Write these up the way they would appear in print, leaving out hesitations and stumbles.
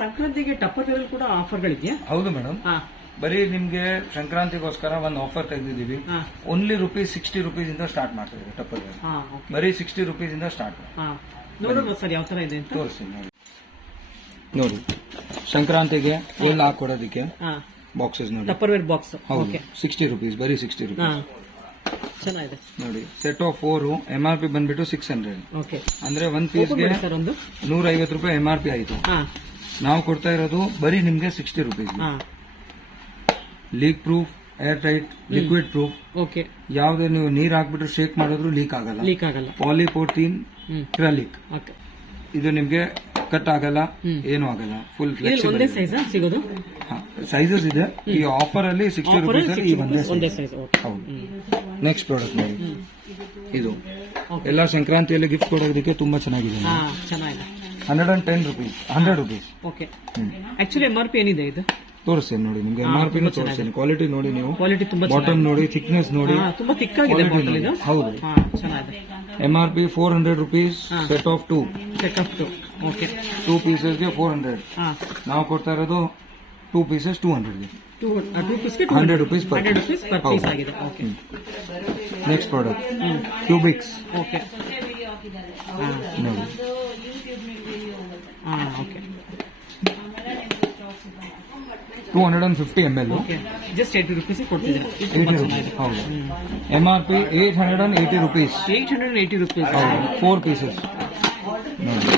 ಸಂಕ್ರಾಂತಿಗೆ topper ಕೂಡ ಆಫರ್ಗಳಿದೆಯಾ? ಹೌದು madam. ಬರೀ ನಿಮ್ಗೆ ಸಂಕ್ರಾಂತಿಗೋಸ್ಕರ ಒಂದು ಆಫರ್ ತೆಗೆದಿದ್ದೀವಿ. ಓನ್ಲಿ ₹60 ಇಂದ ಸ್ಟಾರ್ಟ್ ಮಾಡ್ತಾ ಇದ್ದೀವಿ ಟಪ್ಪರ್ ವೇರ್. ಬರೀ ₹60 ಇಂದ ಸ್ಟಾರ್ಟ್. ನೋಡೋಣ ಸರ್ ಯಾವ ತರ ಇದೆ ಅಂತ ತೋರಿಸಿ ನೋಡಿ. ಸಂಕ್ರಾಂತಿಗೆ ಎಲ್ಲ ಹಾಕೊಡೋದಕ್ಕೆ ಬಾಕ್ಸಸ್ ನೋಡಿ. Tupperware box. ಹೌದು, ₹60, ಬರೀ ₹60. ಚೆನ್ನಾಗಿದೆ ನೋಡಿ. ಸೆಟ್ ಆಫ್ 4 MRP ಬಂದ್ಬಿಟ್ಟು 600. ಅಂದ್ರೆ ಒಂದ್ ಪೀಸ್ಗೆ ₹150 MRP ಆಯ್ತು. ನಾವು ಕೊಡ್ತಾ ಇರೋದು ಬರೀ ನಿಮ್ಗೆ ₹60. Leak proof, air tight, liquid proof. ಯಾವ್ದು ನೀವು ನೀರ್ ಹಾಕ್ಬಿಟ್ಟು ಶೇಕ್ ಮಾಡಿದ್ರು ಲೀಕ್ ಆಗಲ್ಲ. ಪಾಲಿಪೋರ್ಟೀನ್ ಕ್ರಲಿಕ್. ಇದು ನಿಮ್ಗೆ ಕಟ್ ಆಗಲ್ಲ, ಏನು ಆಗಲ್ಲ. ಫುಲ್ ಫ್ಲೆಕ್ಸಿಬಲ್ ಸಿಗೋದು. ಸೈಜಸ್ ಇದೆ. ಈ ಆಫರ್ ಅಲ್ಲಿ ₹60 ಈ ಒಂದೇ ಸೈಜ್. ಹೌದು. ನೆಕ್ಸ್ಟ್ ಪ್ರಾಡಕ್ಟ್ ನೋಡಿ. ಇದು ಎಲ್ಲ ಸಂಕ್ರಾಂತಿಯಲ್ಲಿ ಗಿಫ್ಟ್ ಕೊಡೋದಕ್ಕೆ ತುಂಬಾ ಚೆನ್ನಾಗಿದೆ. ₹110. ಆಕ್ಚುಲಿ MRP ಏನಿದೆ ಇದು ತೋರಿಸ್ತೇನೆ ನೋಡಿ. ನಿಮ್ಗೆ MRP ತೋರಿಸ್ತೇನೆ. ಕ್ವಾಲಿಟಿ ನೋಡಿ, ನೀವು ಬಾಟಮ್ ನೋಡಿ, ಥಿಕ್ನೆಸ್ ನೋಡಿ, ತುಂಬಾ ತಿಕ್ಕಾಗಿದೆ. ಹೌದು. MRP ₹400. Set of 2. 2 ಪೀಸಸ್ಗೆ 400. ನಾವು ಕೊಡ್ತಾ ಇರೋದು 2 ಪೀಸಸ್ 200ಗೆ. ₹100 per piece ಆಗಿದೆ. ನೆಕ್ಸ್ಟ್ ಪ್ರಾಡಕ್ಟ್ ಕ್ಯೂಬಿಕ್ಸ್ ನೋಡಿ. $250 ml. ಜಸ್ಟ್ ₹80 ಕೊಡ್ತಿದ್ದೀರಾ? ಹೌದು. MRP ₹880. ಹೌದು. 4 ಪೀಸಸ್ ನೋಡಿ.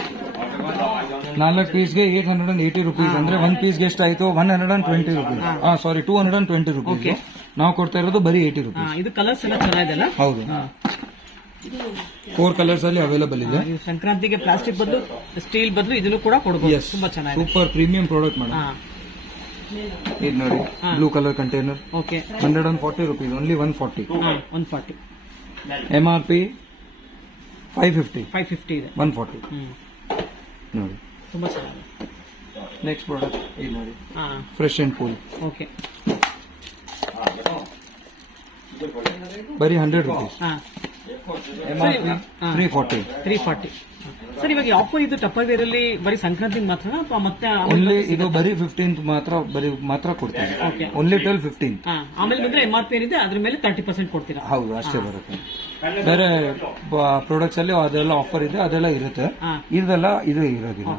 4 ಪೀಸ್ಗೆ ₹880. ಅಂದ್ರೆ 1 ಪೀಸ್ಗೆ ಎಷ್ಟಾಯ್ತು? ₹120. ಸಾರಿ, ₹220. ನಾವು ಕೊಡ್ತಾ ಇರೋದು ಬರೀ ₹80. ಇದು ಕಲರ್ಸ್ ಎಲ್ಲ ಚೆನ್ನಾಗಿದೆ. ಹೌದು. 4 ಕಲರ್ಸ್ ಅಲ್ಲಿ ಅವೈಲೇಬಲ್ ಇದೆ. ಸಂಕ್ರಾಂತಿಗೆ ಪ್ಲಾಸ್ಟಿಕ್ ಬದಲು ಸ್ಟೀಲ್ ಬದಲು ಇದನ್ನು ಕೂಡ ಕೊಡಬಹುದು. ತುಂಬಾ ಚೆನ್ನಾಗಿದೆ. Super premium product madam. ಇದು ನೋಡಿ, blue colour container. ₹140. Only 140. MRP $550 ಇದೆ. 140 ನೋಡಿ. ತುಂಬಾ ಚೆನ್ನಾಗಿದೆ. ನೆಕ್ಸ್ಟ್ ಪ್ರಾಡಕ್ಟ್ ಇದು ನೋಡಿ, ಫ್ರೆಶ್ ಅಂಡ್ ಕೂಲ್. ಬರೀ ₹100. MRP $340. ಸರ್, ಇವಾಗ ಆಫರ್ ಇದು ಟಪ್ಪರ್ ವೇರ್ ಅಲ್ಲಿ ಬರೀ ಸಂಕ್ರಾಂತಿ ಮಾತ್ರ ಅಥವಾ ಮತ್ತೆ ಓನ್ಲಿ ಇದು ಬರೀ 15th ಮಾತ್ರ ಕೊಡ್ತೀವಿ. ಓನ್ಲಿ 12-15. ಆಮೇಲೆ ಬಂದ್ರೆ MRP ಏನಿದೆ ಅದ್ರ ಮೇಲೆ 30% ಕೊಡ್ತೀರಾ? ಹೌದು, ಅಷ್ಟೇ ಬರುತ್ತೆ. ಬೇರೆ ಪ್ರಾಡಕ್ಟ್ಸ್ ಅಲ್ಲಿ ಅದೆಲ್ಲ ಆಫರ್ ಇದೆ, ಅದೆಲ್ಲ ಇರುತ್ತೆ. ಇದೆಲ್ಲ ಇದು ಇರೋದಿಲ್ಲ.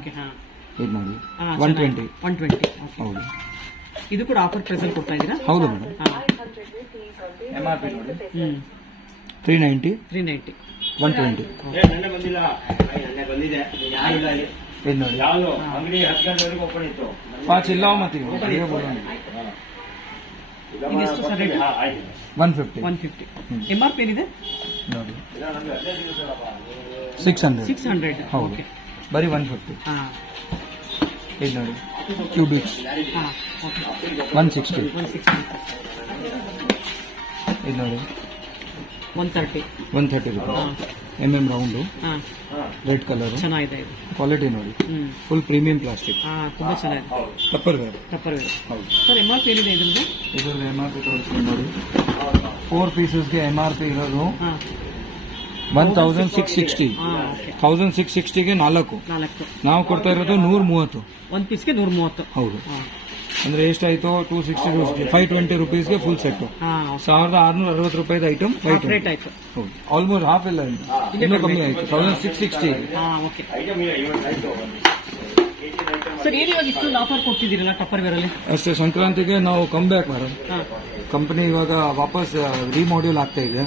ಇದು ನೋಡಿ, 120. ಹೌದು. ಇದು ಕೂಡ ಆಫರ್ ಪ್ರೈಸ್ ಅಲ್ಲಿ ಕೊಡ್ತಾ ಇದ್ದೀರಾ? ಹೌದು ಮೇಡಮ್. MRP ನೋಡಿ, $390. 120. ಇದು ನೋಡಿ, 5 ಇಲ್ಲ ಮತ್ತೆ 150. MRP ಏನಿದೆ ನೋಡಿ, 600. ಹೌದು, ಬರೀ 150. ಇದು ನೋಡಿ, ಕ್ಯೂಬಿಕ್ಸ್ 160. ಇದು ನೋಡಿ, 130. MM ರೌಂಡು, ರೆಡ್ ಕಲರ್, ಚೆನ್ನಾಗಿದೆ. ಕ್ವಾಲಿಟಿ ನೋಡಿ, ಫುಲ್ ಪ್ರೀಮಿಯಂ ಪ್ಲಾಸ್ಟಿಕ್. ತುಂಬಾ ಚೆನ್ನಾಗಿದೆ. Tupperware. ಹೌದು ಸರ್. MRP ಏನಿದೆ ಇದ್ರದ್ದು? ಇದರಲ್ಲಿ MRP ತೋರಿಸ್ತೀನಿ ನೋಡಿ. 4 ಪೀಸಸ್ಗೆ MRP ಇರೋದು 1660. 1660ಗೆ 4. ನಾವು ಕೊಡ್ತಾ ಇರೋದು 130. 1 ಪೀಸ್ಗೆ 130. ಹೌದು. ಅಂದ್ರೆ ಎಷ್ಟಾಯ್ತು? 260, ₹520 ಫುಲ್ ಸೆಟ್. ₹1660 ಐಟಮ್ 520 ಆಯ್ತು. ಹೌದು, ಆಲ್ಮೋಸ್ಟ್ ಹಾಫ್ ಇಲ್ಲ, ಇನ್ನೂ ಕಮ್ಮಿ ಆಯ್ತು. 1660. ಸರ್, ಏನು ಇವಾಗ ಇಷ್ಟೊಂದು ಆಫರ್ ಕೊಡ್ತಿದ್ದೀರಲ್ಲ ಟಪ್ಪರ್ ವೇರ್ ಅಲ್ಲಿ? ಅಷ್ಟೇ, ಸಂಕ್ರಾಂತಿಗೆ ನಾವು ಕಮ್ ಬ್ಯಾಕ್ ಮಾಡೋದು. ಕಂಪನಿ ಇವಾಗ ವಾಪಸ್ ರಿಮಾಡ್ಯೂಲ್ ಆಗ್ತಾ ಇದೆ.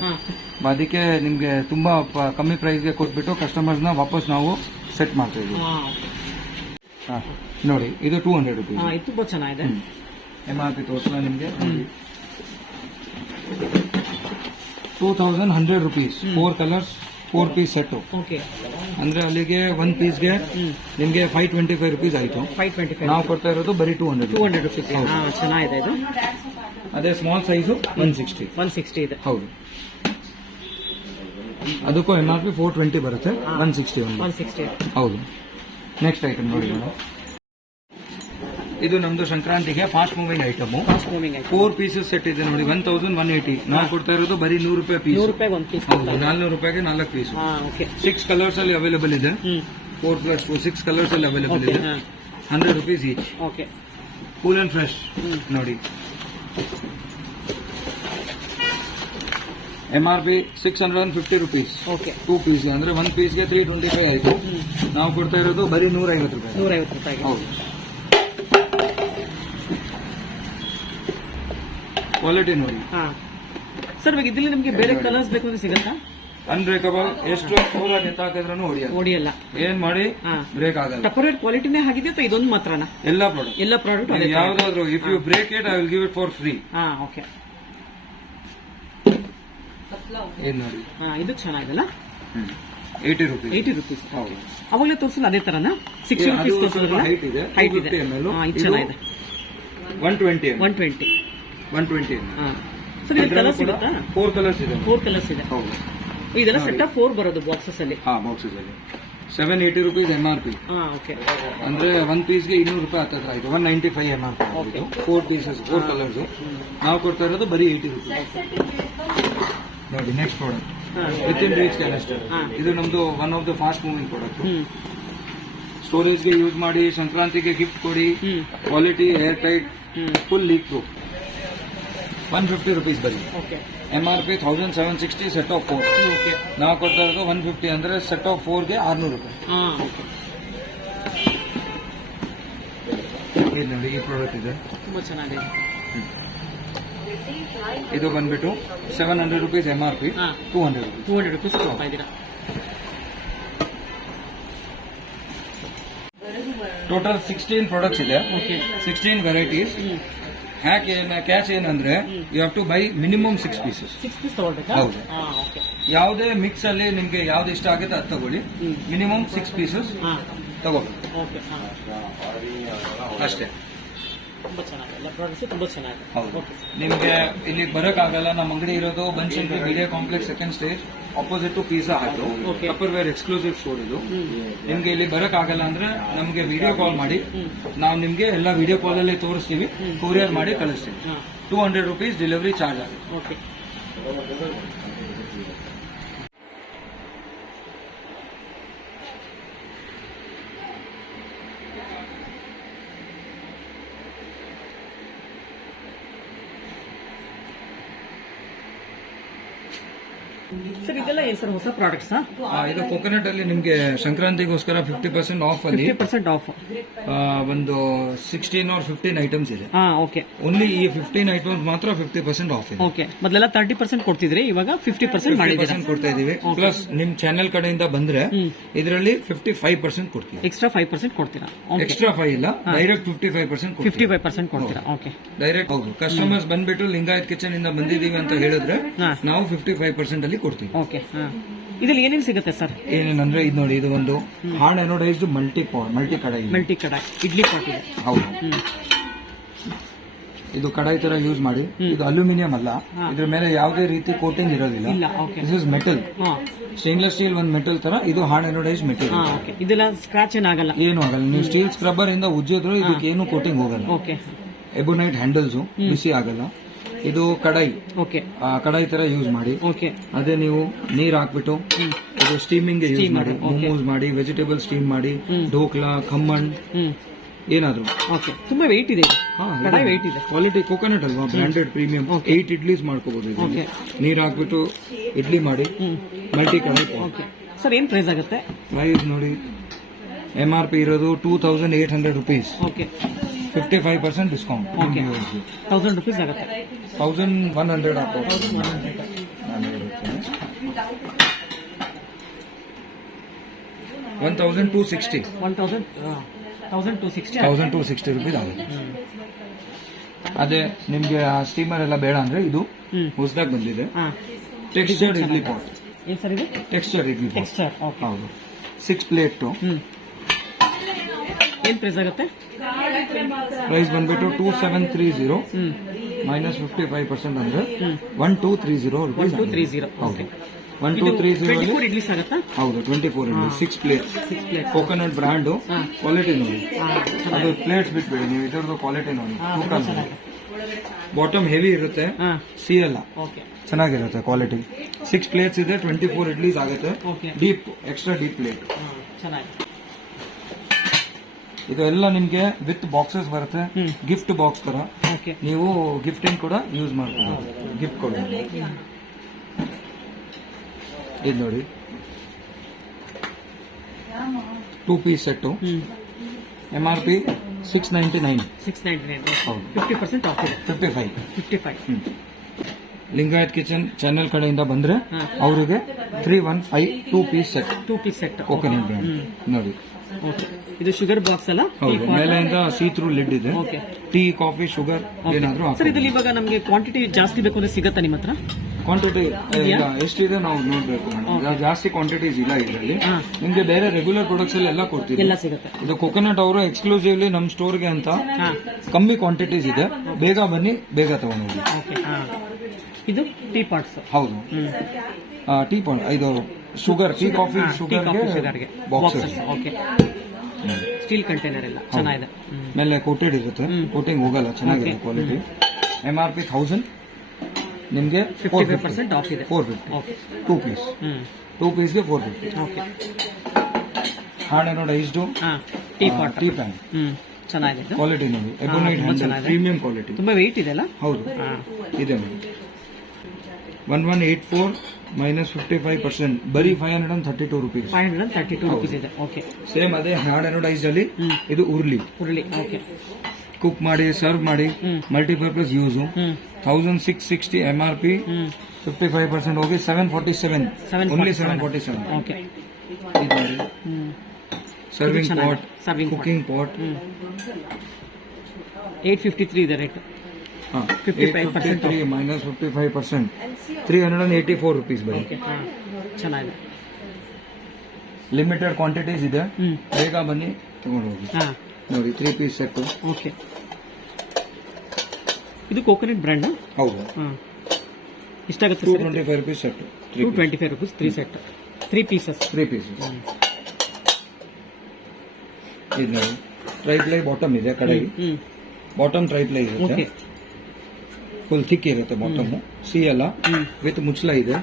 ಅದಕ್ಕೆ ನಿಮ್ಗೆ ತುಂಬಾ ಕಮ್ಮಿ ಪ್ರೈಸ್ಗೆ ಕೊಟ್ಬಿಟ್ಟು ಕಸ್ಟಮರ್ಸ್ ನ ವಾಪಸ್ ನಾವು ಸೆಟ್ ಮಾಡ್ತಾ ಇದ್ದೀವಿ. ನೋಡಿ, ಇದು ₹200. ತುಂಬಾ ಚೆನ್ನಾಗಿದೆ. MRP ತೋರಿಸೋಣ ನಿಮ್ಗೆ. ₹2100. 4 ಕಲರ್ಸ್, 4 ಪೀಸ್ ಸೆಟ್. ಅಂದ್ರೆ ಅಲ್ಲಿಗೆ 1 ಪೀಸ್ಗೆ ನಿಮ್ಗೆ ₹525 ಆಯ್ತು. ನಾವು ಕೊಡ್ತಾ ಇರೋದು ಬರೀ ₹200. ಚೆನ್ನಾಗಿದೆ ಇದು. ಅದೇ ಸ್ಮಾಲ್ ಸೈಜು 160 ಇದೆ. ಹೌದು. ಅದಕ್ಕೂ MRP $420 ಬರುತ್ತೆ. 160. ಹೌದು. ನೆಕ್ಸ್ಟ್ ಐಟಮ್ ನೋಡಿ ಮೇಡಮ್. ಇದು ನಮ್ದು ಸಂಕ್ರಾಂತಿಗೆ fast moving item. 4 pieces set ಇದೆ ನೋಡಿ, 1180. ನಾವು ಕೊಡ್ತಾ ಇರೋದು ಬರೀ ₹100 ಪೀಸ್. ಹೌದು, ₹400ಗೆ 4 ಪೀಸ್. 6 ಕಲರ್ಸ್ ಅಲ್ಲಿ ಅವೈಲೇಬಲ್ ಇದೆ. 4+2 6 ಕಲರ್ಸ್ ಅಲ್ಲಿ ಅವೈಲೇಬಲ್ ಇದೆ. 100 rupees each. Okay cool and fresh ನೋಡಿ, MRP 650 rupees. ಓಕೆ 2 ಪೀಸ್ ಅಂದ್ರೆ 1 ಪೀಸ್ಗೆ 325 ಆಯ್ತು. ನಾವು ಕೊಡ್ತಾ ಇರೋದು ಬರೀ 150 ರೂಪಾಯಿ. 150 ರೂಪಾಯಿಗೆ. ಹೌದು. ಕ್ವಾಲಿಟಿ ನೋಡಿ. ಹಾ ಸರ್, ಇವಾಗ ಇದ್ರಲ್ಲಿ ನಿಮ್ಗೆ ಬೇರೆ ಕಲರ್ಸ್ ಬೇಕು ಅಂದ್ರೆ ಸಿಗತ್ತಾ? ಅನ್ಬ್ರೇಕಬಲ್, ಎಷ್ಟು ಪೂರ ನೆತ್ತಾಕಿದ್ರೂ ಹೊಡಿಯಲ್ಲ. ಏನ್ ಮಾಡಿ ಬ್ರೇಕ್ ಆಗಲ್ಲ. ಟಪ್ಪರ್ವೇರ್ ಕ್ವಾಲಿಟಿನೇ ಆಗಿದೆ ಅಥವಾ ಇದೊಂದು ಮಾತ್ರನಾ? ಎಲ್ಲ ಪ್ರಾಡಕ್ಟ್ ಯಾವ್ದಾದ್ರು if you break it I will give it for free. ಹಾ ಓಕೆ. ಏನ್ ನೋಡಿ, ಇದು ಚೆನ್ನಾಗಿದೆಲ್ಲ. 80 rupees. 80 rupees. ಅವಾಗಲೇ ತೋರಿಸಲ್ಲ ಅದೇ ತರನಾ? 60 rupees ತೋರಿಸಲ್ಲ. ಹೈಟ್ ಇದೆ, ಹೈಟ್ ಇದೆ. ಇದು ಚೆನ್ನಾಗಿದೆ. 120 120. 120. ಸರ್ ಇದು ಕಲರ್ ಸಿಗುತ್ತಾ? 4 ಕಲರ್ಸ್ ಇದೆ. 4 ಕಲರ್ಸ್ ಇದೆ. ಹೌದು. ಇದೆಲ್ಲ ಸೆಟ್ ಆಫ್ 4 ಬರೋದು ಬಾಕ್ಸಸ್ ಅಲ್ಲಿ. ಬಾಕ್ಸಸ್ ಅಲ್ಲಿ 780 rupees MRP. ಓಕೆ. ಅಂದ್ರೆ 1 ಪೀಸ್ಗೆ 200 ರೂಪಾಯಿ ಹತ್ತಿರ ಆಯ್ತು. 195 MRP. 4 pieces, 4 colours. ನಾವು ಕೊಡ್ತಾ ಇರೋದು ಬರೀ 80 rupees. ನೋಡಿ next product with in reach canister. ಇದು ನಮ್ದು one of the fast moving product. ಸ್ಟೋರೇಜ್ಗೆ ಯೂಸ್ ಮಾಡಿ, ಸಂಕ್ರಾಂತಿಗೆ ಗಿಫ್ಟ್ ಕೊಡಿ. Quality, air tight, full leak proof. 150 rupees ಬರೀ. MRP 1760, set of 4. ನಾವು ಕೊಡ್ತಾ ಇರೋದು 150 ಅಂದ್ರೆ ಸೆಟ್ ಆಫ್ 4ಗೆ 600 ರೂಪಾಯಿ. ಇದು ನೋಡಿ, ಈ ಪ್ರಾಡಕ್ಟ್ ಇದೆ, ತುಂಬಾ ಚೆನ್ನಾಗಿದೆ. ಇದು ಬಂದ್ಬಿಟ್ಟು 700 rupees MRP, 200 rupees. 200 rupees ಕೊಡ್ತಾ ಇದ್ದೀರಾ. ಟೋಟಲ್ 16 ಪ್ರಾಡಕ್ಟ್ಸ್ ಇದೆ. 16 ವೆರೈಟೀಸ್. ಕ್ಯಾಚ್ ಏನಂದ್ರೆ you have to buy minimum 6 pieces. 6 piece ತಗೊಳ್ಬೇಕಾ? ಹೌದು. ಯಾವುದೇ ಮಿಕ್ಸ್ ಅಲ್ಲಿ ನಿಮ್ಗೆ ಯಾವ್ದು ಇಷ್ಟ ಆಗುತ್ತೆ ಅದು ತಗೊಳ್ಳಿ. ಮಿನಿಮಮ್ 6 ಪೀಸಸ್ ತಗೋಬೇಕು ಅಷ್ಟೇ. ತುಂಬಾ ಚೆನ್ನಾಗಿದೆ, ಎಲ್ಲ ಪ್ರಾಡಕ್ಟ್ಸ್ ತುಂಬಾ ಚೆನ್ನಾಗಿದೆ. ಹೌದು. ನಿಮ್ಗೆ ಇಲ್ಲಿ ಬರಕ್ ಆಗಲ್ಲ, ನಮ್ಮ ಅಂಗಡಿ ಇರೋದು Banashankari media complex, second stage, opposite to pizza hut. Tupperware exclusive store ಇದು. ನಿಮ್ಗೆ ಇಲ್ಲಿ ಬರಕ್ ಆಗಲ್ಲ ಅಂದ್ರೆ ನಮ್ಗೆ ವಿಡಿಯೋ ಕಾಲ್ ಮಾಡಿ, ನಾವು ನಿಮ್ಗೆ ಎಲ್ಲ ವಿಡಿಯೋ ಕಾಲ್ ಅಲ್ಲಿ ತೋರಿಸ್ತೀವಿ, ಕೊರಿಯರ್ ಮಾಡಿ ಕಳಿಸ್ತೀವಿ. 200 rupees ಡೆಲಿವರಿ ಚಾರ್ಜ್ ಆಗುತ್ತೆ. ಸರ್ ಇದೆಲ್ಲ ಏನ್ ಸರ್, ಹೊಸ ಪ್ರಾಡಕ್ಟ್ಸ್? ಇದು ಕೊಕೊನಟ್ ಅಲ್ಲಿ ನಿಮ್ಗೆ ಸಂಕ್ರಾಂತಿಗೋಸ್ಕರ 50% ಆಫ್ ಅಲ್ಲಿ 50% ಆಫ್ ಒಂದು 16 or 15 ಐಟಮ್ಸ್ ಇದೆ. ಓಕೆ. ಓನ್ಲಿ ಈ 15 ಐಟಮ್ಸ್ ಮಾತ್ರ 50% ಆಫ್ ಇದೆ. ಓಕೆ. ಮೊದಲೆಲ್ಲ 30% ಕೊಡ್ತಿದ್ರಿ, ಇವಾಗ 50% ಮಾಡಿದ್ದೀರಾ. ಕೊಡ್ತಾ ಇದೀವಿ. ಪ್ಲಸ್ ನಿಮ್ ಚಾನೆಲ್ ಕಡೆಯಿಂದ ಬಂದ್ರೆ ಇದರಲ್ಲಿ 55% ಕೊಡ್ತೀವಿ. ಎಕ್ಸ್ಟ್ರಾ 5% ಕೊಡ್ತೀರಾ? ಎಕ್ಸ್ಟ್ರಾ 5 ಇಲ್ಲ, ಡೈರೆಕ್ಟ್ 55% ಕೊಡ್ತೀರಾ. ಓಕೆ. ಡೈರೆಕ್ಟ್. ಹೌದು. ಕಸ್ಟಮರ್ಸ್ ಬಂದ್ಬಿಟ್ಟು ಲಿಂಗಾಯತ್ ಕಿಚನ್ ಇಂದ ಬಂದಿದೀವಿ ಅಂತ ಹೇಳಿದ್ರೆ ನಾವು 55% ಅಲ್ಲಿ ಕೊಡ್ತೀವಿ. ಓಕೆ. ಇದ್ರಲ್ಲಿ ಏನೇನು ಸಿಗುತ್ತೆ ಸರ್? ಏನೇನಂದ್ರೆ ಇದು ನೋಡಿ, ಇದು ಒಂದು ಹಾರ್ಡ್ ಅನೋಡೈಸ್ಡ್ ಮಲ್ಟಿ ಕಡಾಯಿ. ಇಡ್ಲಿ ಪಾಟ್ ಇದೆ. ಹೌದು. ಇದು ಕಡಾಯಿ ತರ ಯೂಸ್ ಮಾಡಿ. ಇದು ಅಲ್ಯೂಮಿನಿಯಂ ಅಲ್ಲ, ಇದ್ರ ಮೇಲೆ ಯಾವುದೇ ರೀತಿ ಕೋಟಿಂಗ್ ಇರೋದಿಲ್ಲ. This is metal, stainless steel. ಒಂದು ಮೆಟಲ್ ತರ ಇದು ಹಾರ್ಡ್ ಅನೋಡೈಸ್ಡ್ ಮೆಟಲ್. ಇದೆಲ್ಲ ಸ್ಕ್ರಾಚ್ ಏನಾಗಲ್ಲ, ಏನು ಆಗಲ್ಲ. ನೀವು ಸ್ಟೀಲ್ ಸ್ಕ್ರಬ್ಬರ್ ಇಂದ ಉಜ್ಜಿದ್ರು ಇದಕ್ಕೆ ಏನು ಕೋಟಿಂಗ್ ಹೋಗಲ್ಲ. ಎಬೋನೈಟ್ ಹ್ಯಾಂಡಲ್ಸ್, ಬಿಸಿ ಆಗಲ್ಲ. ಇದು ಕಡಾಯಿ, ಕಡಾಯಿ ತರ ಯೂಸ್ ಮಾಡಿ. ಅದೇ ನೀವು ನೀರ್ ಹಾಕ್ಬಿಟ್ಟು ಇದು ಸ್ಟೀಮಿಂಗ್ ಯೂಸ್ ಮಾಡಿ, ಮೋಮೋಸ್ ಮಾಡಿ, ವೆಜಿಟೇಬಲ್ ಸ್ಟೀಮ್ ಮಾಡಿ, ಢೋಕ್ಲಾ, ಖಮ್ಮಣ್ ಏನಾದ್ರು. ತುಂಬಾ ವೆಯ್ಟ್ ಇದೆ, ವೆಯ್ಟ್ ಇದೆ. ಕ್ವಾಲಿಟಿ ಕೋಕೋನಟ್ ಅಲ್ವಾ, ಬ್ರಾಂಡೆಡ್ ಪ್ರೀಮಿಯಂ. 8 ಇಡ್ಲೀಸ್ ಮಾಡ್ಕೋಬಹುದು. ನೀರ್ ಹಾಕ್ಬಿಟ್ಟು ಇಡ್ಲಿ ಮಾಡಿ, ಮಲ್ಟಿ ಕಡಾಯಿ. ಸರ್ ಏನ್ ಪ್ರೈಸ್ ಆಗುತ್ತೆ? ಪ್ರೈಸ್ ನೋಡಿ, MRP ಇರೋದು 2800 rupees. 55% ಡಿಸ್ಕೌಂಟ್. 1000 rupees ಆಗುತ್ತೆ. 1100 ಹಾಕೋದು. 1260. 1260 rupees ಆಗುತ್ತೆ. ಅದೇ ನಿಮ್ಗೆ ಆ ಸ್ಟೀಮರ್ ಎಲ್ಲ ಬೇಡ ಅಂದ್ರೆ ಇದು ಹೊಸದಾಗಿ ಬಂದಿದೆ, textured idli pot. Texture idli pot. ಹೌದು. 6 ಪ್ಲೇಟ್. ಏನ್ ಪ್ರೈಸ್ ಆಗುತ್ತೆ? ಪ್ರೈಸ್ ಬಂದ್ಬಿಟ್ಟು 2730 ಮೈನಸ್ 55% ಅಂದ್ರೆ 1230 rupees. 1230 ಇಡ್ಲಿಸ್ ಆಗುತ್ತಾ? ಹೌದು. 24 idli, 6 plate. Coconut brand. Quality ನೋಡಿ, ಅದು ಪ್ಲೇಟ್ಸ್ ಬಿಟ್ಬಿಡಿ ನೀವು, ಇದರದ್ದು ಕ್ವಾಲಿಟಿ ನೋಡಿ. ಬಾಟಮ್ ಹೆವಿ ಇರುತ್ತೆ, ಸಿಯಲ್ಲ, ಚೆನ್ನಾಗಿರುತ್ತೆ ಕ್ವಾಲಿಟಿ. 6 ಪ್ಲೇಟ್ಸ್ ಇದೆ, 24 ಇಡ್ಲೀಸ್ ಆಗುತ್ತೆ. Deep, extra deep plate. ಇದು ಎಲ್ಲ ನಿಮ್ಗೆ ವಿತ್ ಬಾಕ್ಸಸ್ ಬರುತ್ತೆ, ಗಿಫ್ಟ್ ಬಾಕ್ಸ್ ತರ. ಓಕೆ, ನೀವು ಗಿಫ್ಟಿಂಗ್ ಕೂಡ ಯೂಸ್ ಮಾಡ್ಬೋದು, ಗಿಫ್ಟ್ ಕೊಡಿ. ಇದು ನೋಡಿ 2 ಪೀಸ್ ಸೆಟ್ಟು, MRP 699. 699. ಹೌದು. 50% ಆಫ್ ಇದೆ. 55. ಲಿಂಗಾಯತ್ ಕಿಚನ್ ಚಾನೆಲ್ ಕಡೆಯಿಂದ ಬಂದ್ರೆ ಅವರಿಗೆ 315 2 piece set, 2 piece set coconut brand ನೋಡಿ. ಓಕೆ, ಇದು ಶುಗರ್ ಬಾಕ್ಸ್ ಅಲ್ಲ? ಹೌದು, ಮೇಲೆಯಿಂದ ಸೀ ಥ್ರೂ ಲಿಡ್ ಇದೆ. ಓಕೆ, ಟೀ, ಕಾಫಿ, ಶುಗರ್ ಏನಾದ್ರು ಸರ್ ಇದ್ರಲ್ಲಿ ಇವಾಗ ನಮಗೆ ಕ್ವಾಂಟಿಟಿ ಜಾಸ್ತಿ ಬೇಕು ಅಂದ್ರೆ ಸಿಗತ್ತಾ ನಿಮ್ಮ ಹತ್ರ? ಕ್ವಾಂಟಿಟಿ ಎಷ್ಟಿದೆ ನಾವು ನೋಡ್ಬೇಕು. ಜಾಸ್ತಿ ಕ್ವಾಂಟಿಟೀಸ್ ಇಲ್ಲ ಇದರಲ್ಲಿ. ನಿಮ್ಗೆ ಬೇರೆ ರೆಗ್ಯುಲರ್ ಪ್ರಾಡಕ್ಟ್ಸ್ ಎಲ್ಲ ಕೊಡ್ತೀವಿ, ಎಲ್ಲ ಸಿಗುತ್ತೆ. ಇದು ಕೋಕೋನಟ್ ಅವರು ಎಕ್ಸ್ಕ್ಲೂಸಿವ್ಲಿ ನಮ್ಮ ಸ್ಟೋರ್ಗೆ ಅಂತ ಕಮ್ಮಿ ಕ್ವಾಂಟಿಟೀಸ್ ಇದೆ. ಬೇಗ ಬನ್ನಿ, ಬೇಗ ತಗೊಂಡೋಗಿ. ಓಕೆ, ಇದು ಟೀ ಪಾಟ್ಸ್. ಹೌದು, ಟೀ ಪಾಟ್. ಇದು ಶುಗರ್, ಟೀ ಕಾಫಿ ಶುಗರ್ಗೆ ಬಾಕ್ಸಸ್. ಓಕೆ, ಸ್ಟೀಲ್ ಕಂಟೈನರ್ ಎಲ್ಲ ಚೆನ್ನಾಗಿದೆ. ಮೇಲೆ ಕೋಟೆಡ್ ಇರುತ್ತೆ, ಕೋಟಿಂಗ್ ಹೋಗಲ್ಲ, ಚೆನ್ನಾಗಿದೆ ಕ್ವಾಲಿಟಿ. MRP 1000, ನಿಮ್ಗೆ 55% ಆಫ್ ಇದೆ. 450. ಓಕೆ, 2 ಪೀಸ್, 2 ಪೀಸ್ಗೆ 450. Okay, hard anodised teapot, tea pan ಚೆನ್ನಾಗಿದೆ. ಕ್ವಾಲಿಟಿ ನೋಡಿ, ಎಬೋನೈಟ್ ಹ್ಯಾಂಡಲ್, ಪ್ರೀಮಿಯಂ ಕ್ವಾಲಿಟಿ. ತುಂಬಾ ವೆಯ್ಟ್ ಇದೆ ಅಲ್ಲ? ಹೌದು, ಇದೆ ನೋಡಿ. 1184 ಮೈನಸ್ 55%, ಬರೀ 532 rupees. 532 rupees ಇದೆ. ಓಕೆ, ಸೇಮ್ ಅದೇ ಹಾರ್ಡ್ ಅನೋಡೈಸ್ ಅಲ್ಲಿ ಇದು ಉರ್ಲಿ. ಓಕೆ, ಕುಕ್ ಮಾಡಿ ಸರ್ವ್ ಮಾಡಿ ಮಲ್ಟಿಪರ್ಪಸ್ ಯೂಸ್. 1660 MRP, 55% ಹೋಗಿ 747, ಓನ್ಲಿ 747. ಓಕೆ, ಇದು ನೋಡಿ, ಸರ್ವಿಂಗ್ ಪಾಟ್, ಕುಕಿಂಗ್ ಪಾಟ್. 853 ಇದೆ ರೇಟ್. 55% ಮೈನಸ್ 55%, 384 rupees ಬರೀ. ಚೆನ್ನಾಗಿದೆ. ಲಿಮಿಟೆಡ್ ಕ್ವಾಂಟಿಟೀಸ್ ಇದೆ, ಬೇಗ ಬನ್ನಿ ತಗೊಂಡು ಹೋಗಿ. ನೋಡಿ 3 ಪೀಸ್ ಸೆಟ್. ಓಕೆ, ಇದು ಕೋಕೋನಟ್ ಬ್ರ್ಯಾಂಡ್. ಹೌದು, ಇಷ್ಟಾಗುತ್ತೆ. 225 rupees set. 225 rupees 3 set, 3 pieces. 3 pieces. ಇದು ನೋಡಿ, ಟ್ರೈಪ್ಲೈ ಬಾಟಮ್ ಇದೆ ಕಡೆಗೆ. ಬಾಟಮ್ ಟ್ರೈಪ್ಲೈ ಇರುತ್ತೆ, ಫುಲ್ ಥಿಕ್ ಇರುತ್ತೆ ಬಾಟಮ್. ಸಿ ಅಲ್ಲ, ವಿತ್ ಮುಚ್ಚಳ ಇದೆ.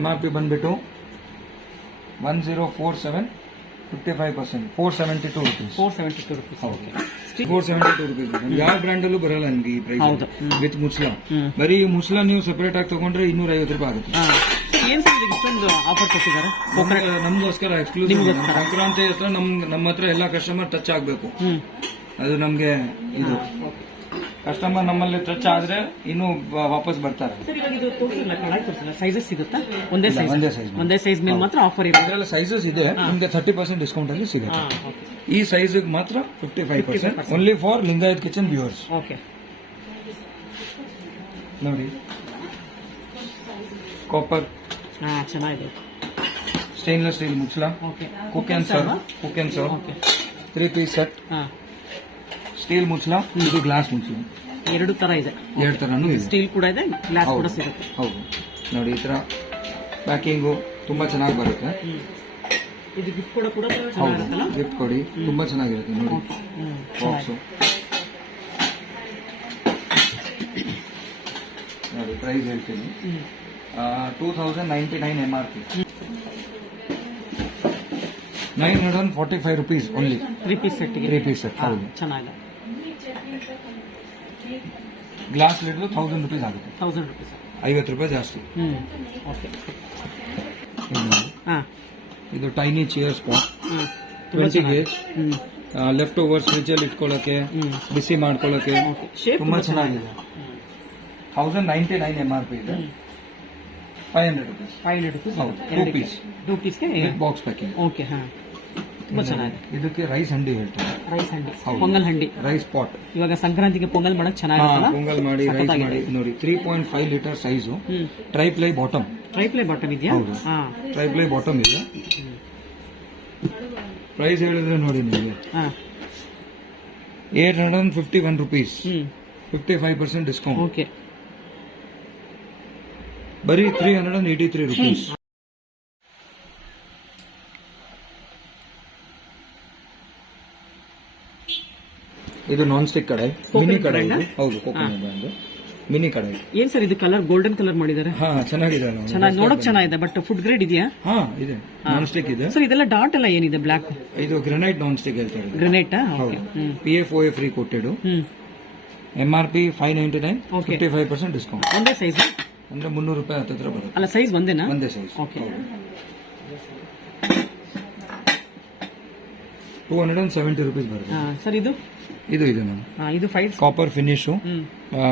MRP ಬಂದ್ಬಿಟ್ಟು 1047, 55%, 472 rupees. 472 rupees. ಹೌದು, 472 rupees. ಯಾವ ಬ್ರ್ಯಾಂಡ್ ಅಲ್ಲೂ ಬರಲ್ಲ ನಿಮ್ಗೆ ಈ ಪ್ರೈಸ್ ವಿತ್ ಮುಚ್ಚಳ. ಬರೀ ಮುಚ್ಚಳ ನೀವು ಸಪರೇಟ್ ಆಗಿ ತಗೊಂಡ್ರೆ 250 ರೂಪಾಯಿ ಆಗುತ್ತೆ. ಏನ್ ಸರ್ ಇಷ್ಟೊಂದು ಆಫರ್ ಕೊಟ್ಟಿದ್ದಾರೆ? ನಮಗೋಸ್ಕರ ಎಕ್ಸ್ಕ್ಲೂಸಿವ್. ಸಂಕ್ರಾಂತಿ ಹತ್ರ ನಮ್ಮ ಹತ್ರ ಎಲ್ಲ ಕಸ್ಟಮರ್ ಟಚ್ ಆಗಬೇಕು. ಅದು ನಮ್ಗೆ ಇದು ಕಸ್ಟಮರ್ ನಮ್ಮಲ್ಲಿ ಟಚ್ ಆದ್ರೆ ಇನ್ನು ವಾಪಸ್ ಬರ್ತಾರೆ. ಸೈಜಸ್ ಸಿಗುತ್ತಾ? ಒಂದೇ ಸೈಜ್ ಮೇಲೆ ಮಾತ್ರ ಆಫರ್ ಇದೆ. ಅದರಲ್ಲಿ ಸೈಜಸ್ ಇದೆ, ನಿಮ್ಗೆ 30% ಡಿಸ್ಕೌಂಟ್ ಅಲ್ಲಿ ಸಿಗುತ್ತೆ. ಈ ಸೈಜ್ ಮಾತ್ರ 55%, only for Lingayat kitchen viewers. Okay, ನೋಡಿ, ಕಾಪರ್, ಚೆನ್ನಾಗಿದೆ. ಸ್ಟೇನ್ಲೆಸ್ ಸ್ಟೀಲ್ ಮುಚ್ಚಳ, cook and serve, 3 piece set. Steel ಮುಚ್ಚಳ, ಇದು ಗ್ಲಾಸ್ ಮುಚ್ಚಳ. 2 ತರ ಇದೆ, 2 ತರನು ಇದೆ. ಸ್ಟೀಲ್ ಕೂಡ ಇದೆ, ಗ್ಲಾಸ್ ಕೂಡ ಸಿಗುತ್ತೆ. ಹೌದು, ನೋಡಿ ಈ ತರ ಪ್ಯಾಕಿಂಗು ತುಂಬಾ ಚೆನ್ನಾಗಿ ಬರುತ್ತೆ. ಇದು ಗಿಫ್ಟ್ ಕೂಡ ಚೆನ್ನಾಗಿರುತ್ತಲ್ಲ? ಗಿಫ್ಟ್ ಕೊಡಿ, ತುಂಬಾ ಚೆನ್ನಾಗಿರುತ್ತೆ ನೋಡಿ ಬಾಕ್ಸು. ನೋಡಿ ಪ್ರೈಸ್ ಹೇಳ್ತೀನಿ, 2099 MRP, 945 rupees only. 3 piece set. 3 piece set. ಹೌದು, ಚೆನ್ನಾಗಿದೆ. ಗ್ಲಾಸ್ ಲಿಡ್ 1000 rupees ಆಗುತ್ತೆ. 1000 rupees, 50 ರೂಪಾಯಿ ಜಾಸ್ತಿ. ಓಕೆ, ಇದು tiny chair spot, 20 gauge. Left overs fridge ಅಲ್ಲಿ ಇಟ್ಕೊಳ್ಳೋಕೆ, ಬಿಸಿ ಮಾಡ್ಕೊಳ್ಳೋಕೆ ತುಂಬಾ ಚೆನ್ನಾಗಿದೆ. 1099 MRP ಇದೆ. 500 rupees. 500 rupees. ಹೌದು, 2 ಪೀಸ್. 2 ಪೀಸ್ಗೆ ಬಾಕ್ಸ್ ಪ್ಯಾಕಿಂಗ್. ಓಕೆ, ತುಂಬಾ ಚೆನ್ನಾಗಿದೆ. ಇದಕ್ಕೆ ರೈಸ್ ಹಂಡಿ ಹೇಳ್ತಾರೆ. ರೈಸ್ ಹಂಡಿ, ಪೊಂಗಲ್ ಹಂಡಿ, ರೈಸ್ ಪಾಟ್. ಇವಾಗ ಸಂಕ್ರಾಂತಿಗೆ ಪೊಂಗಲ್ ಮಾಡಕ್ ಚೆನ್ನಾಗಿರುತ್ತಲ್ಲ? ಪೊಂಗಲ್ ಮಾಡಿ ರೈಸ್ ಮಾಡಿ. ನೋಡಿ 3.5 litre size, triply bottom. Triply bottom ಇದೆಯಾ? ಹೌದು, ಟ್ರೈಪ್ಲೈ ಬಾಟಮ್ ಇದೆ. ಪ್ರೈಸ್ ಹೇಳಿದ್ರೆ ನೋಡಿ ನಿಮಗೆ 851 rupees, 55% ಡಿಸ್ಕೌಂಟ್. ಓಕೆ, ಬರೀ 383 rupees. ಇದು ನಾನ್ ಸ್ಟಿಕ್ ಕಡಾಯಿ, ಮಿನಿ ಕಡಾಯಿ. ಹೌದು, ಕೋಕೋನಟ್ ಬ್ರ್ಯಾಂಡ್. ಮಿನಿ ಕಡಾಯಿ. ಏನ್ ಸರ್ ಇದು ಕಲರ್ ಗೋಲ್ಡನ್ ಕಲರ್ ಮಾಡಿದ್ದಾರೆ? ಹಾ, ಚೆನ್ನಾಗಿದೆ ಅಲ್ವಾ? ಚೆನ್ನಾಗಿ ನೋಡಕ್ ಚೆನ್ನಾಗಿದೆ, ಬಟ್ ಫುಡ್ ಗ್ರೇಡ್ ಇದೆಯಾ? ಹಾ, ಇದೆ. ನಾನ್ ಸ್ಟಿಕ್ ಇದೆ ಸರ್. ಇದೆಲ್ಲ ಡಾಟ್ ಎಲ್ಲ ಏನಿದೆ? ಬ್ಲಾಕ್ ಇದು ಗ್ರೆನೈಟ್ ನಾನ್ ಸ್ಟಿಕ್ ಹೇಳ್ತಾರೆ. ಗ್ರೆನೈಟ್ PFOA ಫ್ರೀ ಕೊಟ್ಟಿದ್ದು. MRP 599, 55% discount. ಒಂದೇ ಸೈಜ್ ಅಂದ್ರೆ 300 ರೂಪಾಯಿ ಹತ್ತಿರ ಬರುತ್ತೆ. ಅಲ್ಲ, ಸೈಜ್ ಒಂದೇನಾ? ಒಂದೇ ಸೈಜ್. ಓಕೆ. 270 ರೂಪೀಸ್ ಬರುತ್ತೆ. ಸರ್ ಇದು ಇದು ಇದೆ ಮ್ಯಾಮ್. ಇದು 5 copper finish,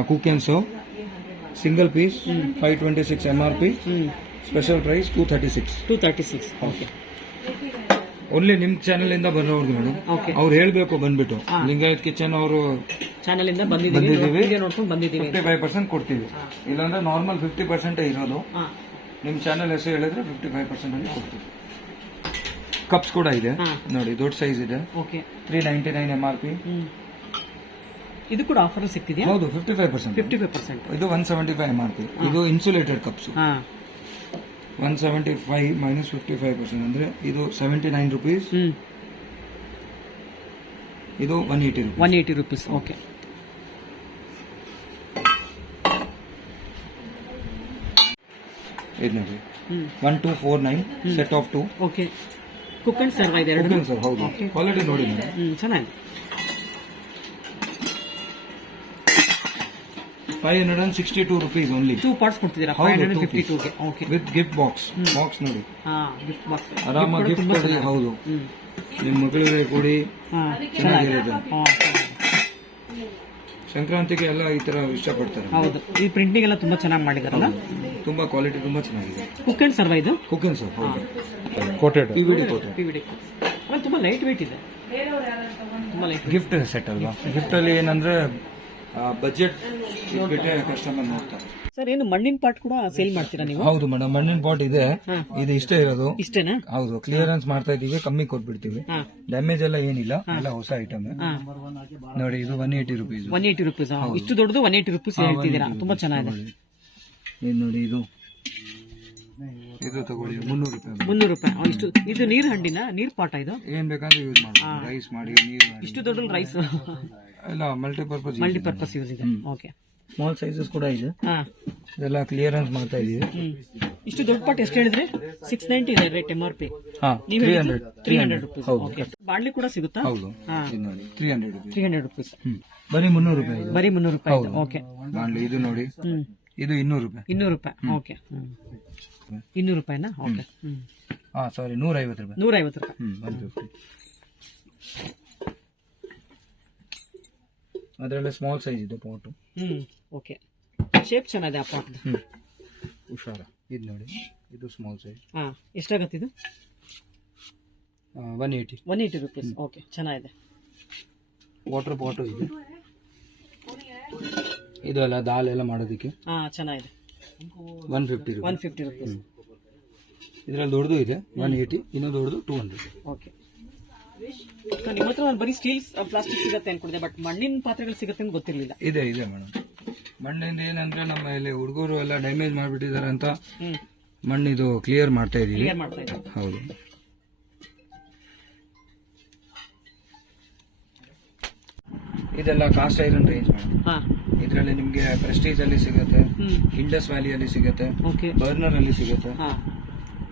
cook and serve, single piece, 526 MRP, special price 236. ಓಕೆ. ಓನ್ಲಿ ನಿಮ್ ಚಾನೆಲ್ ಇಂದ ಬರೋರ್ಗೆ ಮೇಡಮ್. ಅವ್ರು ಹೇಳ್ಬೇಕು ಬಂದ್ಬಿಟ್ಟು ಲಿಂಗಾಯತ್ ಕಿಚನ್ ಅವರು ಚಾನೆಲ್ ಇಂದ ಬಂದಿದ್ದೀವಿ, ನೋಡ್ಕೊಂಡು ಬಂದಿದ್ದೀವಿ. 55% ಕೊಡ್ತೀವಿ. ಇಲ್ಲಾಂದ್ರೆ ನಾರ್ಮಲ್ 50% ಇರೋದು. ನಿಮ್ ಚಾನೆಲ್ ಹೆಸರು ಹೇಳಿದ್ರೆ 55% ಅಲ್ಲಿ ಕೊಡ್ತೀವಿ. ಕಪ್ಸ್ ಕೂಡ ಇದೆ ನೋಡಿ, ದೊಡ್ಡ ಸೈಜ್ ಇದೆ. 399 MRP. ಇದು ಕೂಡ ಆಫರ್ ಸಿಗ್ತಿದೆಯಾ? ಹೌದು, 55%. ಇದು 175 MRP. ಇದು ಇನ್ಸುಲೇಟೆಡ್ ಕಪ್ಸ್. 175 ಮೈನಸ್ 55% ಅಂದ್ರೆ ಇದು 79 ರೂಪೀಸ್. ಇದು 180 ರೂಪೀಸ್. ಓಕೆ. ಇದು ನೋಡಿ, 1249 set of 2. Okay. Cook and serve ಇದೆ ಎರಡು. ಸರ್, ಹೌದು. ಕ್ವಾಲಿಟಿ ನೋಡಿ ಚೆನ್ನಾಗಿದೆ. 562 ರೂಪೀಸ್ ಓನ್ಲಿ. 2 ಪಾರ್ಟ್ಸ್ ಕೊಡ್ತಿದ್ದೀರಾ? 552 ಗೆ. ಓಕೆ. ವಿತ್ ಗಿಫ್ಟ್ ಬಾಕ್ಸ್ ನೋಡಿ. Gift box. ಆರಾಮಾಗಿ ಗಿಫ್ಟ್ ಕೊಡಿ. ಹೌದು, ನಿಮ್ಮ ಮಗಳಿಗೆ ಕೊಡಿ, ಚೆನ್ನಾಗಿರುತ್ತೆ. ಸಂಕ್ರಾಂತಿಗೆ ಎಲ್ಲ ಈ ತರ ಇಷ್ಟಪಡ್ತಾರೆ. ಹೌದು, ಈ ಪ್ರಿಂಟಿಂಗ್ ಎಲ್ಲ ತುಂಬಾ ಚೆನ್ನಾಗಿ ಮಾಡಿದಾರಲ್ಲ. ತುಂಬಾ ಕ್ವಾಲಿಟಿ ತುಂಬಾ ಚೆನ್ನಾಗಿದೆ. ಕುಕ್ ಅಂಡ್ ಸರ್ವ್ ಇದು. ಕುಕ್ ಅಂಡ್ ಸರ್ವ್, ಹೌದು. Coated PVD. ತುಂಬಾ ಲೈಟ್ ವೇಟ್ ಇದೆ. ಗಿಫ್ಟ್ ಸೆಟ್ ಅಲ್ವಾ? ಗಿಫ್ಟ್ ಅಲ್ಲಿ ಏನಂದ್ರೆ ಬಜೆಟ್ ಬಿಟ್ಟೆ ಕಸ್ಟಮರ್ ನೋಡ್ತಾರೆ. ಸರ್, ಏನು ಮಣ್ಣಿನ ಪಾಟ್ ಕೂಡ ಸೇಲ್ ಮಾಡ್ತೀರಾ ನೀವು? ಹೌದು ಮೇಡಮ್, ಮಣ್ಣಿನ ಪಾಟ್ ಇದೆ. ಇದು ಇಷ್ಟೇ ಇರೋದು. ಇಷ್ಟೇನಾ? ಹೌದು, ಕ್ಲಿಯರೆನ್ಸ್ ಮಾಡ್ತಾ ಇದೀವಿ, ಕಮ್ಮಿ ಕೊಟ್ಬಿಡ್ತೀವಿ. ಡ್ಯಾಮೇಜ್ ಎಲ್ಲ ಏನಿಲ್ಲ, ಎಲ್ಲ ಹೊಸ ಐಟಮ್ ನೋಡಿ. ಇದು 180 ರೂಪೀಸ್. 180 ರೂಪೀಸ್. ಇಷ್ಟು ದೊಡ್ಡದು 180 ರೂಪೀಸ್ ಹೇಳ್ತಿದ್ದೀರಾ? ತುಂಬಾ ಚೆನ್ನಾಗಿದೆ. ಇದು ನೋಡಿ, ಇದು ತಗೊಳ್ಳಿ 300 ರೂಪಾಯಿ. 300 ರೂಪಾಯಿ. ಇಷ್ಟು ಇದು ನೀರ್ ಹಂಡಿನ ನೀರ್ ಪಾಟ? ಇದು ಏನ್ ಬೇಕಾದ್ರೆ ಯೂಸ್ ಮಾಡಿ, ರೈಸ್ ಮಾಡಿ, ನೀರು ಮಾಡಿ. ಇಷ್ಟು ದೊಡ್ಡ ರೈಸ್ ಎಲ್ಲ ಮಲ್ಟಿಪರ್ಪಸ್ ಯೂಸ್ ಇದೆ. ಓಕೆ. ಸ್ಮಾಲ್ ಸೈಜಸ್ ಕೂಡ ಇದೆ. ಇದೆಲ್ಲ ಕ್ಲಿಯರೆನ್ಸ್ ಮಾಡ್ತಾ ಇದೀವಿ. ಇಷ್ಟು ದೊಡ್ಡ ಪಾಟ್ ಎಷ್ಟು ಹೇಳಿದ್ರೆ? 690 ಇದೆ ರೇಟ್. MRP 300 rupees. ಓಕೆ. ಬಾಡ್ಲಿ ಕೂಡ ಸಿಗುತ್ತಾ? ಹೌದು, 300 ರೂಪೀಸ್. ಬರೀ 300 ರೂಪಾಯಿ. ಬರೀ 300 ರೂಪಾಯಿ. ಓಕೆ. ಬಾಡ್ಲಿ ಇದು ನೋಡಿ, ಇದು 200 ರೂಪಾಯಿ. 200 ರೂಪಾಯಿ. ಓಕೆ. 200 ರೂಪಾಯಿನಾ? ಓಕೆ. ಸಾರಿ, 150 ರೂಪಾಯಿ. 150 ರೂಪಾಯಿ. 150. ಅದರಲ್ಲೇ ಸ್ಮಾಲ್ ಸೈಜ್ ಇದೆ ಪಾಟ್. ಓಕೆ. ಶೇಪ್ ಚೆನ್ನಾಗಿದೆ ಆ ಪಾಟ್. ಹುಷಾರ. ಇದು ನೋಡಿ, ಇದು ಸ್ಮಾಲ್ ಸೈಜ್. ಎಷ್ಟಾಗತ್ತೆ ಇದು? 180 ರೂಪೀಸ್. ಓಕೆ, ಚೆನ್ನಾಗಿದೆ. ವಾಟರ್ ಪಾಟ್ ಇದೆ. ಇದು ಎಲ್ಲ ದಾಲ್ ಎಲ್ಲ ಮಾಡೋದಕ್ಕೆ ಚೆನ್ನಾಗಿದೆ. 150 ರೂಪೀಸ್. ಇದರಲ್ಲಿ ದೊಡ್ಡದು ಇದೆ 180, ಇನ್ನೂ ದೊಡ್ಡದು 200. ಓಕೆ. ನಿಮ್ಮ ಹತ್ರ ಬರೀ ಸ್ಟೀಲ್ ಪ್ಲಾಸ್ಟಿಕ್ ಸಿಗುತ್ತೆ ಅನ್ಕೊಂಡಿದ್ದೆ, ಬಟ್ ಮಣ್ಣಿನ ಪಾತ್ರೆಗಳು ಸಿಗುತ್ತೆ ಅಂತ ಗೊತ್ತಿರಲಿಲ್ಲ. ಇದೆ ಮೇಡಮ್. ಮಣ್ಣಿಂದ ಏನಂದ್ರೆ ನಮ್ಮ ಇಲ್ಲಿ ಹುಡುಗರು ಎಲ್ಲ ಡ್ಯಾಮೇಜ್ ಮಾಡಿಬಿಟ್ಟಿದ್ದಾರೆ ಅಂತ ಮಣ್ಣಿದು ಕ್ಲಿಯರ್ ಮಾಡ್ತಾ ಇದೀವಿ. ಹೌದು. ಇದೆಲ್ಲ ಕಾಸ್ಟ್ ಐರನ್ ರೇಂಜ್ ಮೇಡಮ್. ಇದರಲ್ಲಿ ನಿಮ್ಗೆ ಪ್ರೆಸ್ಟೀಜ್ ಅಲ್ಲಿ ಸಿಗುತ್ತೆ, ಇಂಡಸ್ ವ್ಯಾಲಿಯಲ್ಲಿ ಸಿಗುತ್ತೆ, ಬರ್ನರ್ ಅಲ್ಲಿ ಸಿಗುತ್ತೆ,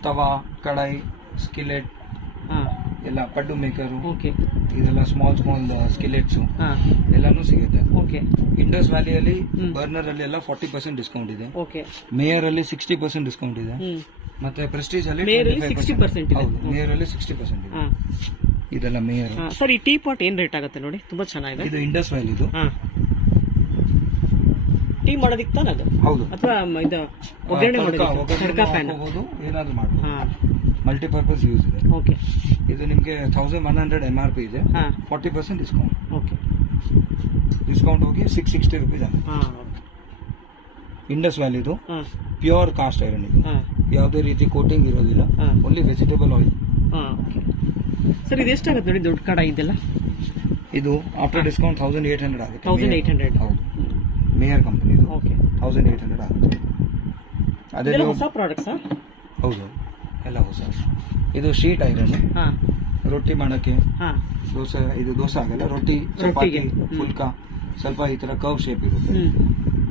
ತವಾ, ಕಡಾಯಿ, ಸ್ಕಿಲೆಟ್ ಎಲ್ಲ, ಪಡ್ಡು ಮೇಕರು, ಇದೆಲ್ಲ ಸ್ಮಾಲ್ ಸ್ಕಿಲೆಟ್ಸ್ ಎಲ್ಲಾನು ಸಿಗುತ್ತೆ. ಇಂಡಸ್ ವ್ಯಾಲಿಯಲ್ಲಿ ಬರ್ನರ್ ಅಲ್ಲಿ ಎಲ್ಲ 40% ಡಿಸ್ಕೌಂಟ್ ಇದೆ. ಮೇಯರ್ ಅಲ್ಲಿ 60% ಡಿಸ್ಕೌಂಟ್ ಇದೆ. ಮತ್ತೆ ಪ್ರೆಸ್ಟೀಜ್ ಅಲ್ಲಿ 60%. ಹೌದು, ಮೇಯರ್ ಅಲ್ಲಿ 60% ಇದೆ. ಇದೆಲ್ಲ ಮೇಯರ್. ಸರ್, ಈ ಟೀ ಪಾಟ್ ಏನ್ ರೇಟ್ ಆಗುತ್ತೆ ನೋಡಿ? ತುಂಬಾ ಚೆನ್ನಾಗಿದೆ. ಇದು ಇಂಡಸ್ ವ್ಯಾಲಿ. ಇದು ಟೀ ಮಾಡೋದಿಕ್ಕೆ ತಾನೆ ಅದು? ಹೌದು. ಅಥವಾ ಇದು ಒಗ್ಗರಣೆ ಮಾಡೋದು, ಏನಾದ್ರು ಮಾಡ್ಬೋದು. ಮಲ್ಟಿಪರ್ಪಸ್ ಯೂಸ್ ಇದೆ. ಓಕೆ. ಇದು ನಿಮಗೆ 1100 MRP ಇದೆ. 40% ಡಿಸ್ಕೌಂಟ್. ಓಕೆ. ಡಿಸ್ಕೌಂಟ್ ಹೋಗಿ 660 ರೂಪೀಸ್ ಆಗುತ್ತೆ. ಇಂಡಸ್ ವ್ಯಾಲಿದು ಪ್ಯೂರ್ ಕಾಸ್ಟ್ ಐರನ್. ಇದು ಯಾವುದೇ ರೀತಿ ಕೋಟಿಂಗ್ ಇರೋದಿಲ್ಲ, ಓನ್ಲಿ ವೆಜಿಟೇಬಲ್ ಆಯಿಲ್. ಸರ್, ಇದು ಎಷ್ಟಾಗುತ್ತೆ ನೋಡಿ ದೊಡ್ಡ ಕಡಾಯಿ ಇದೆಲ್ಲ? ಇದು ಆಫ್ಟರ್ ಡಿಸ್ಕೌಂಟ್ 1800 ಆಗುತ್ತೆ. 1800. ಹೌದು, ಮೇಯರ್ ಕಂಪನಿದು. 1800 ಆಗುತ್ತೆ. ಅದೆಲ್ಲ ಹೊಸ ಪ್ರಾಡಕ್ಟ್ಸ್? ಹೌದು, ಎಲ್ಲ ಹೊಸ. ಇದು ಶೀಟ್ ಐರನ್, ರೊಟ್ಟಿ ಮಾಡಕ್ಕೆ. ದೋಸೆ ಆಗಲ್ಲ, ರೊಟ್ಟಿ, ಚಪಾತಿ, ಫುಲ್ಕಾ ಸ್ವಲ್ಪ ಈ ತರ ಕರ್ವ್ ಶೇಪ್ ಇರುತ್ತೆ.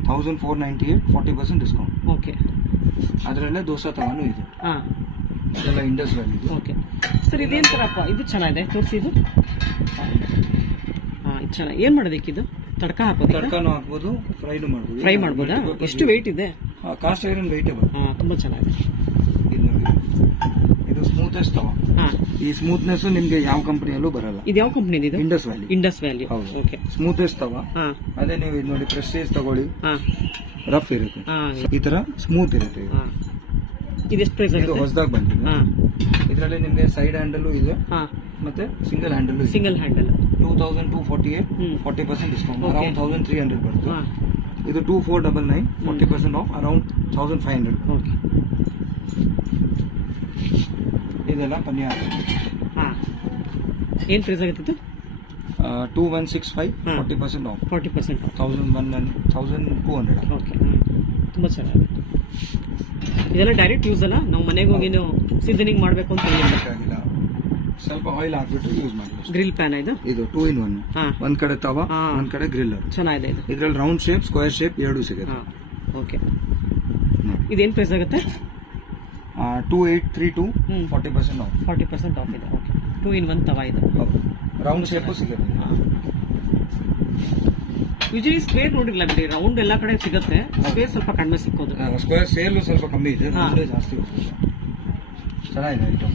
1498 40% ಡಿಸ್ಕೌಂಟ್. ಓಕೆ. ಅದರಲ್ಲೇ ದೋಸಾ ತವಾನು ಇದೆ, ಹಾಂ ಅದೆಲ್ಲ ಇಂಡಸ್ ವ್ಯಾಲಿ. ಓಕೆ ಸರ್, ಇದೇನು ಥರಪ್ಪ? ಇದು ಚೆನ್ನಾಗಿದೆ, ತೋರಿಸಿ ಇದು. ಹಾಂ ಇದು ಚೆನ್ನಾಗಿ. ಏನು ಮಾಡೋದಕ್ಕೆ ಇದು? ತಡ್ಕ ಹಾಕೋದು? ತಡ್ಕಾನು ಹಾಕ್ಬೋದು, ಫ್ರೈನು ಮಾಡ್ಬೋದು. ಫ್ರೈ ಮಾಡ್ಬೋದಾ? ಎಷ್ಟು ವೆಯ್ಟ್ ಇದೆ? Cast iron weightable. ಹಾಂ ತುಂಬ ಚೆನ್ನಾಗಿದೆ. ಇದು ನೋಡಿ, ಇದು ಸ್ಮೂತೆಸ್ಟ್ ತವ. ಹಾಂ ಈ ಸ್ಮೂತ್ನೆಸ್ ನಿಮ್ಗೆ ಯಾವ ಕಂಪನಿಯಲ್ಲೂ ಬರಲ್ಲ. ಇದು ಯಾವ ಕಂಪ್ನಿದು? ಇದು ಇಂಡಸ್ ವ್ಯಾಲಿ. Indus valley. ಹೌದು, ಓಕೆ. ಸ್ಮೂತೆಸ್ಟ್ ತವ. ಹಾಂ ಅದೇ ನೀವು ಇದು ನೋಡಿ, ಪ್ರೆಸ್ಟೀಜ್ ತಗೊಳ್ಳಿ, ಹಾಂ ರಫ್ ಇರುತ್ತೆ, ಹಾಂ ಈ ತರ ಸ್ಮೂತ್ ಇರುತ್ತೆ ಇದು. ಹಾಂ. ಇದೆಷ್ಟು ಪ್ರೈಸ್ ಇದು ಆಗುತ್ತೆ? ಹೊಸದಾಗಿ ಬಂದಿದೆ. ಹಾಂ ಇದರಲ್ಲಿ ನಿಮ್ಗೆ ಸೈಡ್ ಹ್ಯಾಂಡಲ್ ಇದೆ ಹಾಂ ಮತ್ತೆ ಸಿಂಗಲ್ ಹ್ಯಾಂಡಲ್. Single handle. 2248 ಹ್ಮ್. 40% ಡಿಸ್ಕೌಂಟ್, Okay. ಅರೌಂಡ್ 1300 ಬರುತ್ತೆ. ಹಾಂ ಇದು 2499 40% ಆಫ್, ಅರೌಂಡ್ 1500. ಓಕೆ. ಇದೆಲ್ಲ ಪನ್ಯಾರ. ಹಾಂ ಏನು ಪ್ರೈಸ್ ಆಗುತ್ತೆ ಇದು? 2165 ಹ್ಮ್. 40% ಆಫ್, 40% ಆಫ್. 1200. ಓಕೆ. ತುಂಬ ಚೆನ್ನಾಗಿದೆ. ಇದೆಲ್ಲ ಡೈರೆಕ್ಟ್ ಯೂಸ್ ಅಲ್ಲ, ನಾವು ಮನೆಗೆ ಹೋಗಿ ಸೀಸನಿಂಗ್ ಮಾಡಬೇಕು ಅಂತ ಏನಿಲ್ಲ. ಬೇಕಾಗಿಲ್ಲ, ಸ್ವಲ್ಪ ಆಯಿಲ್ ಹಾಕ್ಬಿಟ್ಟು ಯೂಸ್ ಮಾಡಿ. ಗ್ರಿಲ್ ಪ್ಯಾನ್ ಇದು? ಇದು 2 in 1. ಹಾಂ ಒಂದ್ ಕಡೆ ತವ, ಹಾ. ಒಂದ್ ಕಡೆ ಗ್ರಿಲ್ಲರ್. ಚೆನ್ನಾಗಿದೆ ಇದು. ಇದ್ರಲ್ಲಿ ರೌಂಡ್ ಶೇಪ್, ಸ್ಕ್ವೇರ್ ಶೇಪ್ ಎರಡೂ ಸಿಗುತ್ತೆ. ಹಾಂ ಓಕೆ. ಇದೇನು ಪ್ರೈಸ್ ಆಗುತ್ತೆ? 2832 ಹ್ಮ್. 40% ಆಫ್. 40% ಆಫ್ ಇದೆ. ಓಕೆ. 2 in 1 ತವ ಇದು. ಹೌದು, ರೌಂಡ್ ಶೇಪು ಸಿಗುತ್ತೆ. ಯೂಶಲಿ ಸ್ಕ್ವೇರ್ ನೋಡಿಲ್ಲ ಬಿಡಿ, ರೌಂಡ್ ಎಲ್ಲ ಕಡೆ ಸಿಗುತ್ತೆ, ಸ್ಕ್ವೇರ್ ಸ್ವಲ್ಪ ಕಡಿಮೆ ಸಿಕ್ಕೋದು. ಸ್ಕ್ವೇರ್ ಸೇಲ್ ಸ್ವಲ್ಪ ಕಮ್ಮಿ ಇದೆ, ಹಾ. ರೌಂಡೇ ಜಾಸ್ತಿ ಹೋಗ್ತದೆ. ಚೆನ್ನಾಗಿದೆ ಐಟಮ್.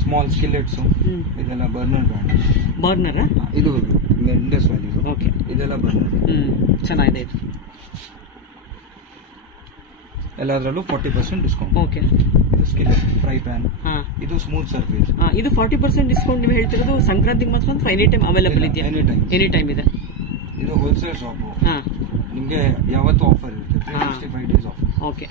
ಸ್ಮಾಲ್ ಸ್ಕಿಲೆಟ್ಸ್, ಹ್ಮ್. ಇದೆಲ್ಲ ಬರ್ನರ್ ಬ್ರ್ಯಾಂಡ್. ಬರ್ನರಾ? ಇದು ಇಂಡಸ್ ವ್ಯಾಲಿ. ಓಕೆ. ಇದೆಲ್ಲ ಬರ್ನರ್. ಚೆನ್ನಾಗಿದೆ ಇದು. ಎಲ್ಲದರಲ್ಲೂ 40% ಡಿಸ್ಕೌಂಟ್. ಓಕೆ. ಇದು ಸ್ಕಿಲೆಟ್ ಫ್ರೈ ಪ್ಯಾನ್, ಹಾಂ ಇದು ಸ್ಮೂತ್ ಸರ್ಫೇಸ್. ಹಾಂ ಇದು 40% ಡಿಸ್ಕೌಂಟ್ ನೀವು ಹೇಳ್ತಿರೋದು ಸಂಕ್ರಾಂತಿಗೆ ಮಾತ್ರ ಅಂತ ಎನಿ ಟೈಮ್ ಅವೈಲೇಬಲ್ ಇದೆಯಾ? ಎನಿ ಟೈಮ್ ಇದೆ. ಇದು ಹೋಲ್ಸೇಲ್ ಶಾಪು, ಹಾಂ ನಿಮಗೆ ಯಾವತ್ತೂ ಆಫರ್ ಇರುತ್ತೆ, 365 ಡೇಸ್ ಆಫ್. ಓಕೆ.